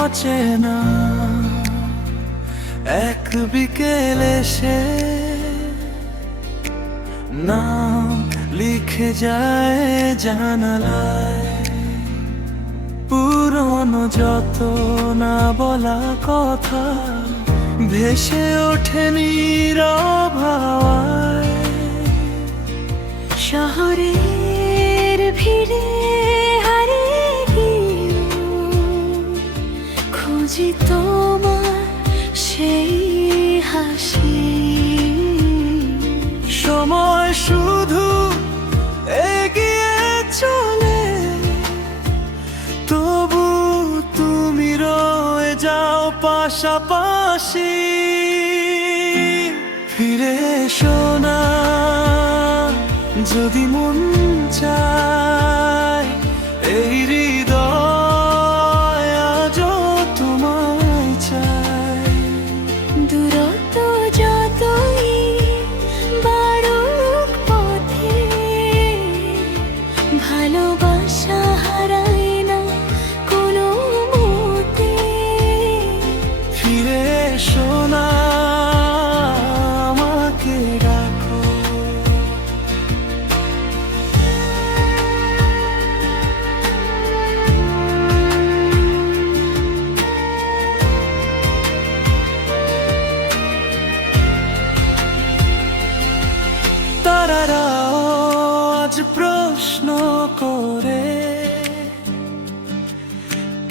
অচেনা এক বিকেল এসে নাম লিখে যায় জানালায়। পুরনো যত না বলা কথা ভেসে ওঠে নীরব হাওয়ায়। শহরের ভিড়ে হারিয়ে গিয়েও খুঁজি তোমার সেই হাসি। সময় শুধু এগিয়ে চলে, তবু তুমি রয়ে যাও পাশাপাশি। ফিরে এসো না যদি মন চায়, এই হৃদয় আজও তোমায় চায়। দূরত্ব যতই বাড়ুক পথে, ভালোবাসা হারায় না কোনো মতে। ফিরে এসো না আমাকে রাখো। তারারাও আজ প্রশ্ন করে,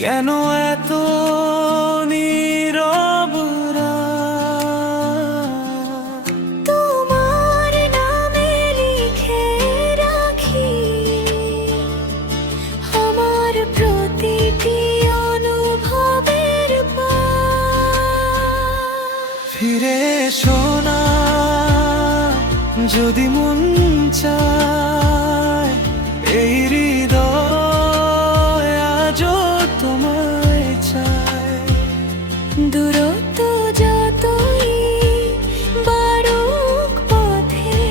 কেন এত নীরব রাত? তোমার নামে লিখে রাখি আমার প্রতিটি অনুভবের পাত। ফিরে এসো না যদি মন চায়, এই হৃদয় আজও তোমায় চায়। দূরত্ব যতই বাড়ুক পথে,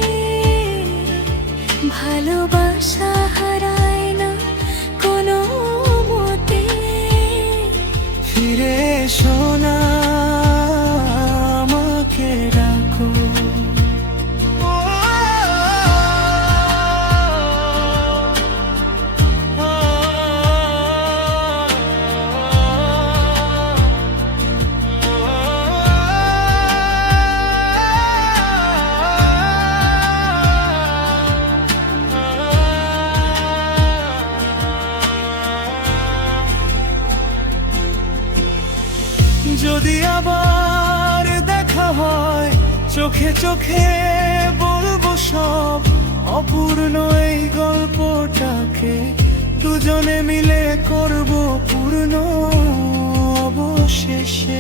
ভালোবাসা হারায় না কোনো মতে। ফিরে এসো না আমাকে রাখো। যদি আবার দেখা হয় চোখে চোখে, বলবো সব অপূর্ণ এই গল্পটাকে দুজনে মিলে করব পূর্ণ অবশেষে।